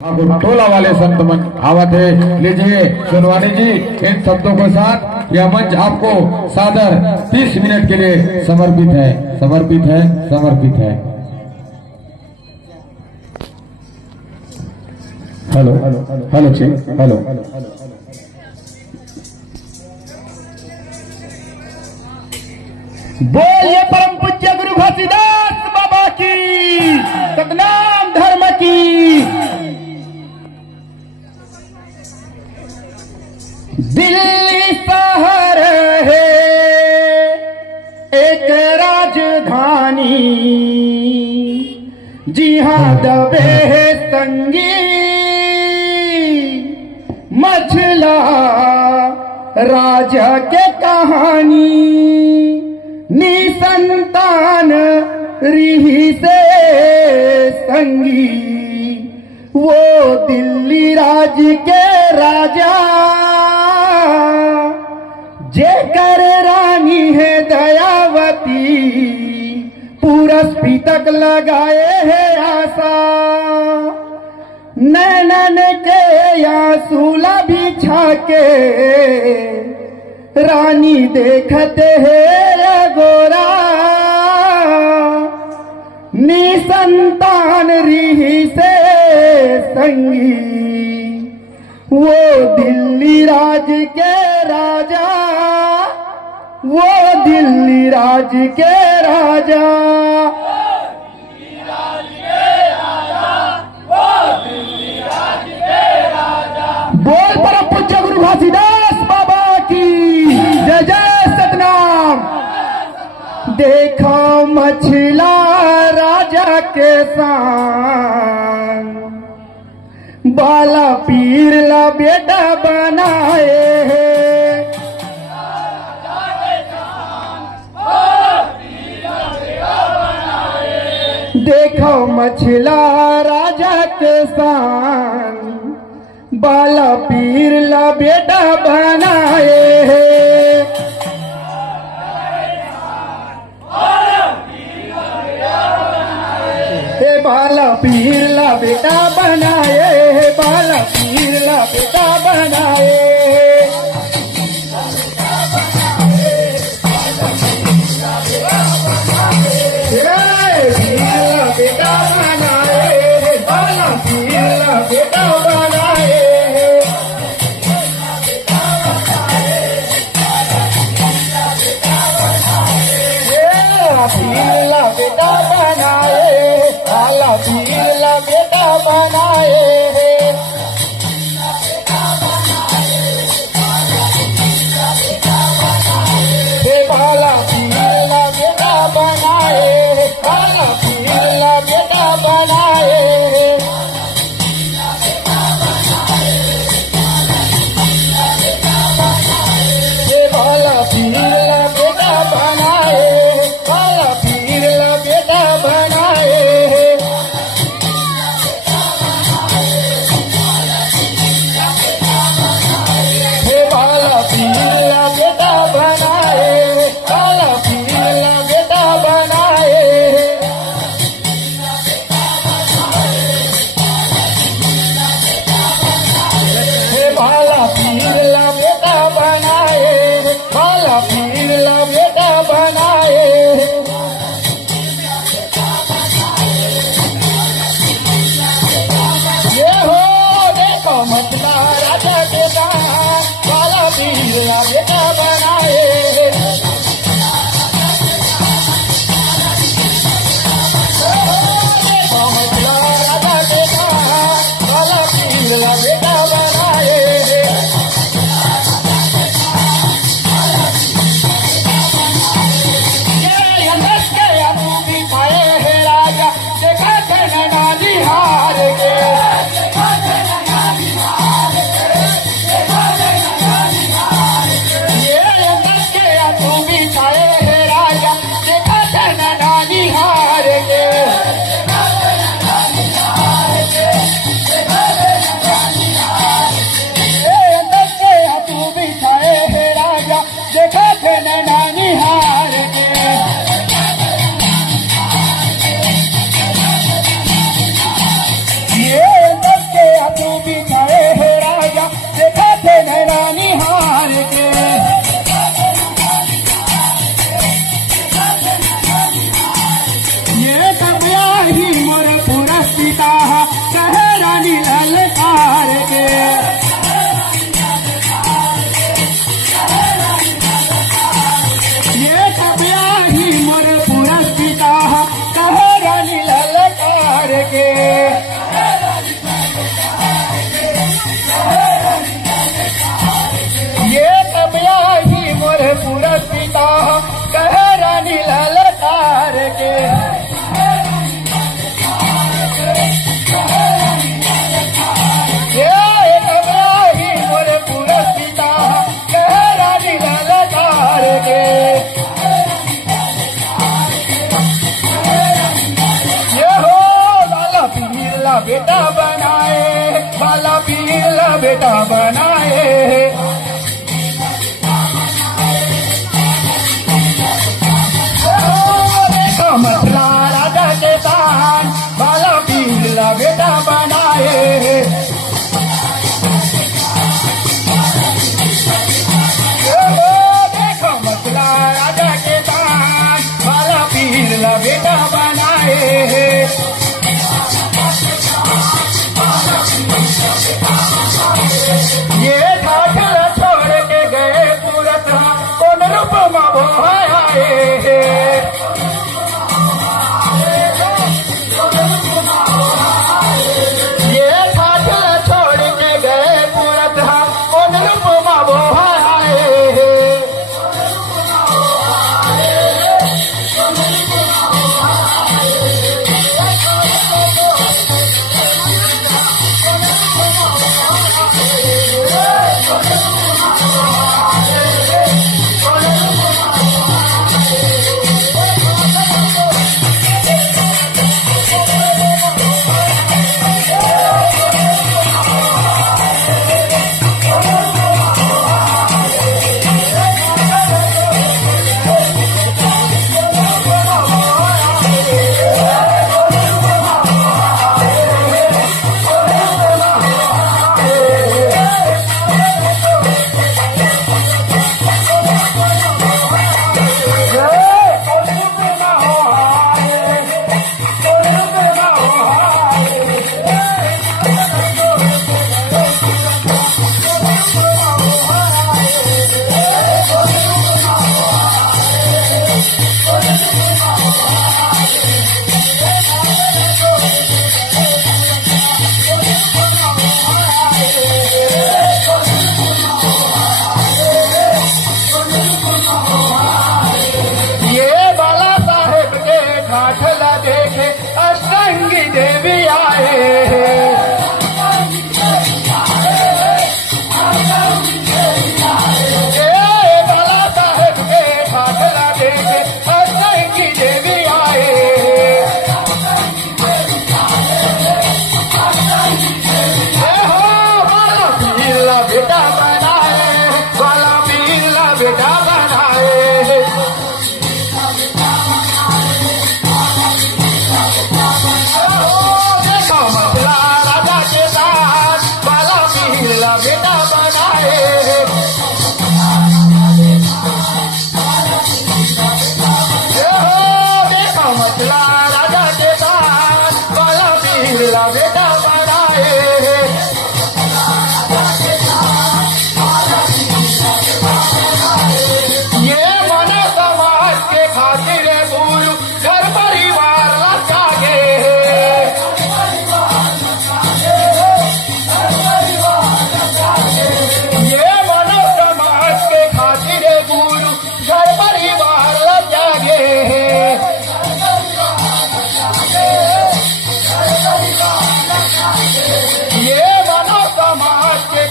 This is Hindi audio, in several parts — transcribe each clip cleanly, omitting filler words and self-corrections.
टोला वाले संत मन आवत है। लीजिए सुनवानी जी, इन शब्दों के साथ यह मंच आपको सादर 30 मिनट के लिए समर्पित है, समर्पित है, समर्पित है। हेलो हेलो जी, हेलो। बोलिए परम पूज्य गुरु घासीदास बाबा की, सतनाम धर्म की। दिल्ली शहर है एक राजधानी, जी हाँ दबे है संगी मछला राजा के कहानी। निसंतान रिही से संगी, वो दिल्ली राज के राजा, जेकर रानी है दयावती, पूरस पीतक लगाए है आशा। नैनन के आंसूला बिछा के रानी देखते है गोरा। निसंतान रिही से संगी, वो दिल्ली राज के राजा, वो दिल्ली राज के राजा। बोल परम पूज्य गुरु घासीदास बाबा की जय जय सतनाम। देखो मछला राजा के संग, बाला पीर ला बेटा बनाए है। देखो मछला राजा के संग, बाला पीर ला बेटा बनाए है। बाला पीर ला बेटा बनाए है, बाला पीर ला बेटा बनाए। बेटा बनाए, बाला पीर ला बेटा बनाए। पीला बेटा बनाए, बाला पीला बेटा बनाए। बाला पीला बेटा बनाए, बाला पीला बेटा बनाए।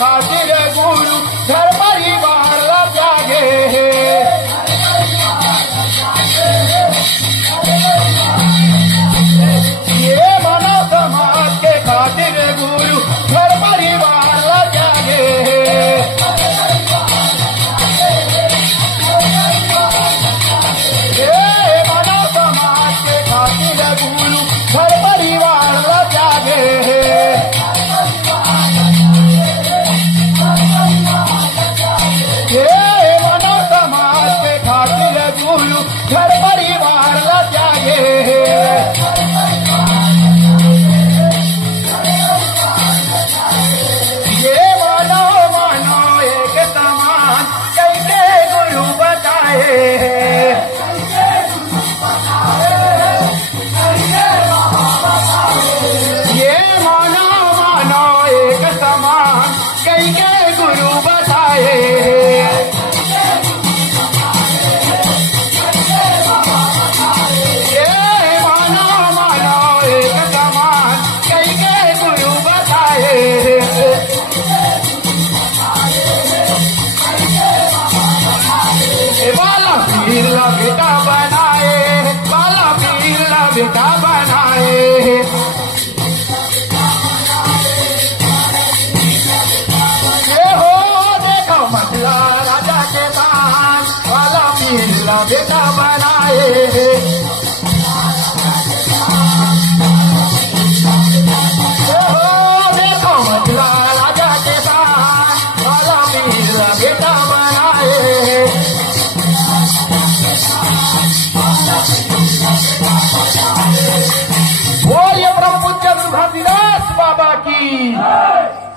खातिर गुरु घर परिवार ला त्यागे ये मानव समाज के खातिर गुरु घर परिवार ला त्यागे ये मानव समाज के खातिर गुरु घर परिवार ला त्यागे ये मानव समाज के खातिर गुरु घर परिवार ला त्यागे ये मानो एक समान कैसे गुरु बताए ये मानो एक समान कैसे गुरु बताए ये मानो एक समान कैसे गुरु बताए बाला पीर ला बेटा बनाए बाला पीर ला बेटा बनाए ये हो देखो मसला राजा के पास बाला पीर ला बेटा बनाए ये हो देखो मसला राजा के पास बाला पीर ला बेटा बनाए बोलिए ब्रह्म पूज्य गुरु घासीदास बाबा की